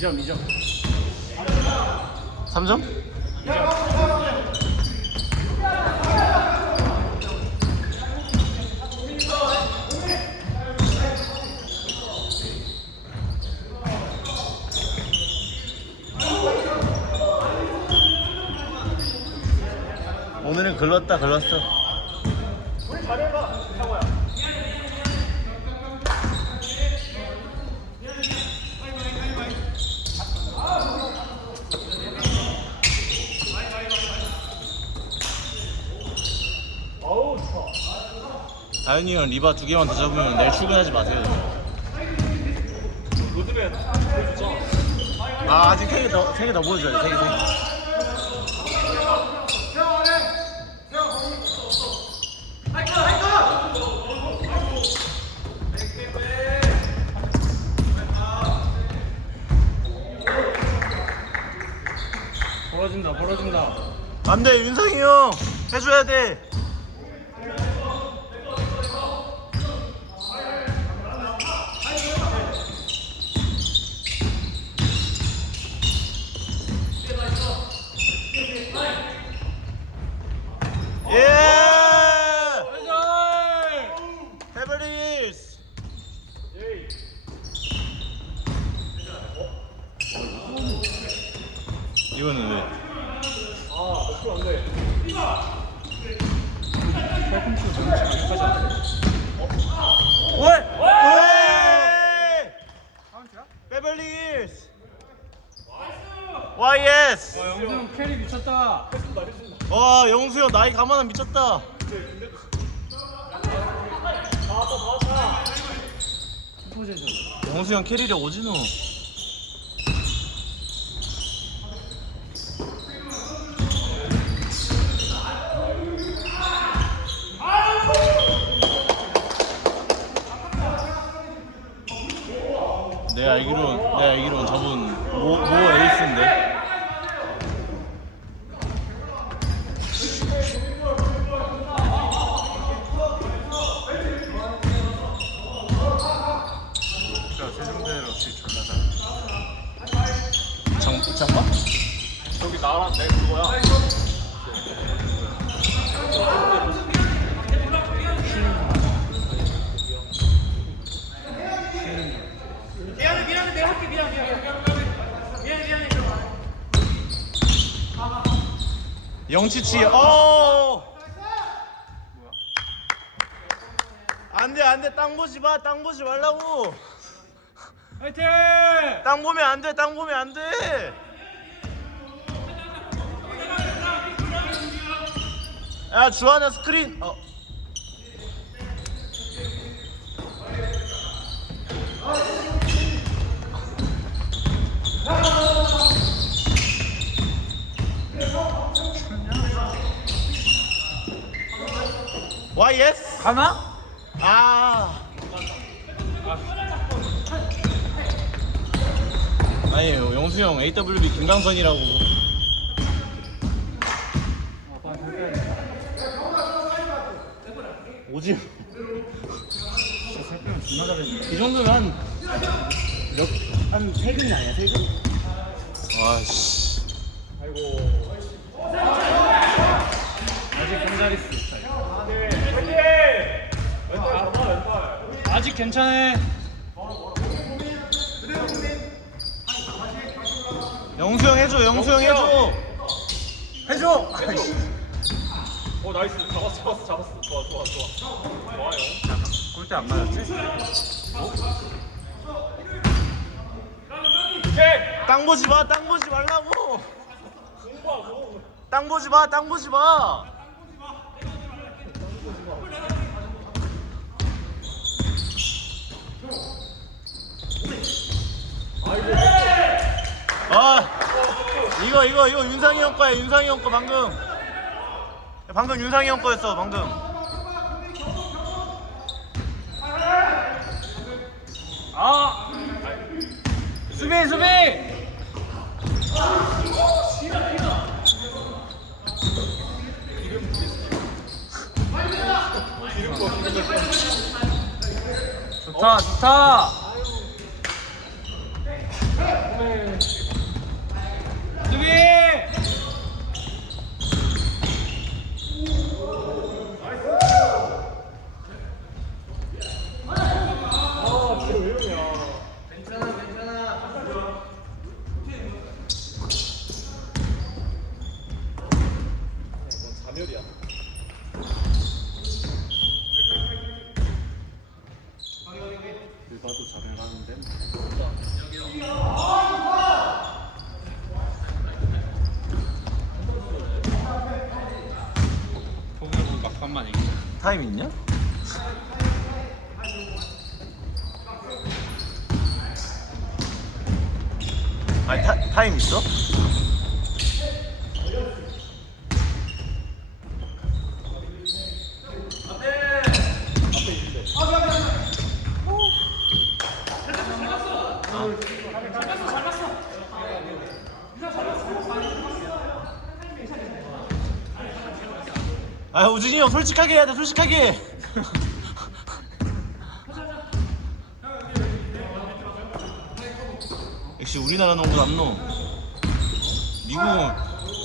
2점. 3점? 2점. 오늘은 글렀어. 우리 잘해봐, 상호야. 어우, 좋아. 다현이 형 리바 2개만 더 잡으면 내일 출근하지 마세요. 로드맨 보여주자. 아, 아직 3개 더 보여줘야 돼. 3개. 벌어진다. 안 돼, 윤상이 형 해줘야 돼. 예! 헤버리스. 이거는 왜? 먹으면 안 돼. 팔꿈치로 정치가 여기까지 안 돼. 베벌리 힐스. YS. 영수 형 캐리 미쳤다. 와, 영수 형 나이 가만한 미쳤다. 영수 형 캐리력 오지노. 내가 알기로는 저분 모 에이스인데. 진짜 세종대로 씨 졸라 잘. 잠깐? 저기 나랑 내 그거야. 미안해 내가 할게 미안해. 영치치. 안돼 땅 보지 말라고. 화이팅! 땅 보면 안돼. 야, 주하나 스크린. YS 가나? 아니, 영수 형 AWB 김강선이라고. 오지. 진짜 살 빼면 존나 잘했네. 이 정도면 한 3근이 아니야 3근? 와씨. 아이고. 아직 gonzalez 아직 괜찮아. 영수 형 해줘. 해줘. 나이스. 잡았어. 좋아. 좋아요. 골대 안 맞았지? 땅 보지 말라고. 땅 보지 마. 이거 윤상이 형 거야. 윤상이 형 거 방금 윤상이 형 거였어. 방금. 수비. 좋다. 대열이야. 일바도 잘을 가는데. 통일은 막판만 이기. 타임 있냐? 아니 타임 있어? 아 우진이 형 솔직하게 해야 돼 솔직하게. 역시 우리나라 농구 안 넣어.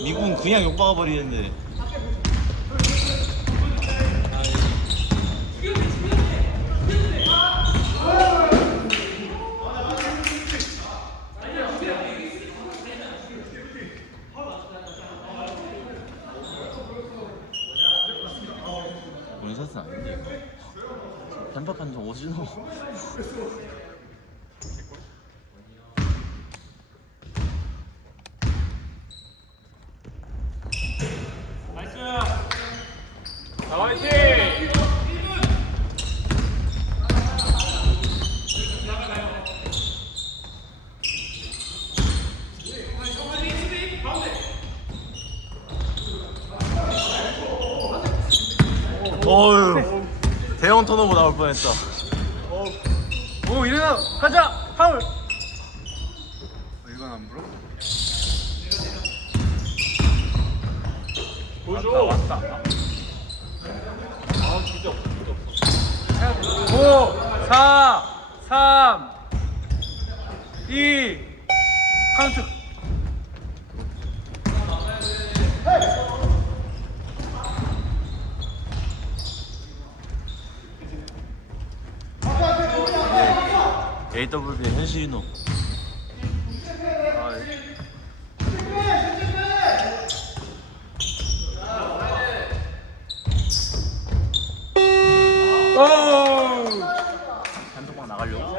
미국은 그냥 욕박아 버리는데. 원샷은 아닌데 이거. 단박한 저 오진호. 자, 화이팅! 어휴 대형 턴오버 나올 뻔했다. 오, 일어나! 가자! 파울! 이건 안 불어? 보여줘! 왔다. 아, 진짜 없어, 진짜 없어. 5, 4, 3, 2, 카운트. AWB 현실이노. 오! 단독방 나가려고?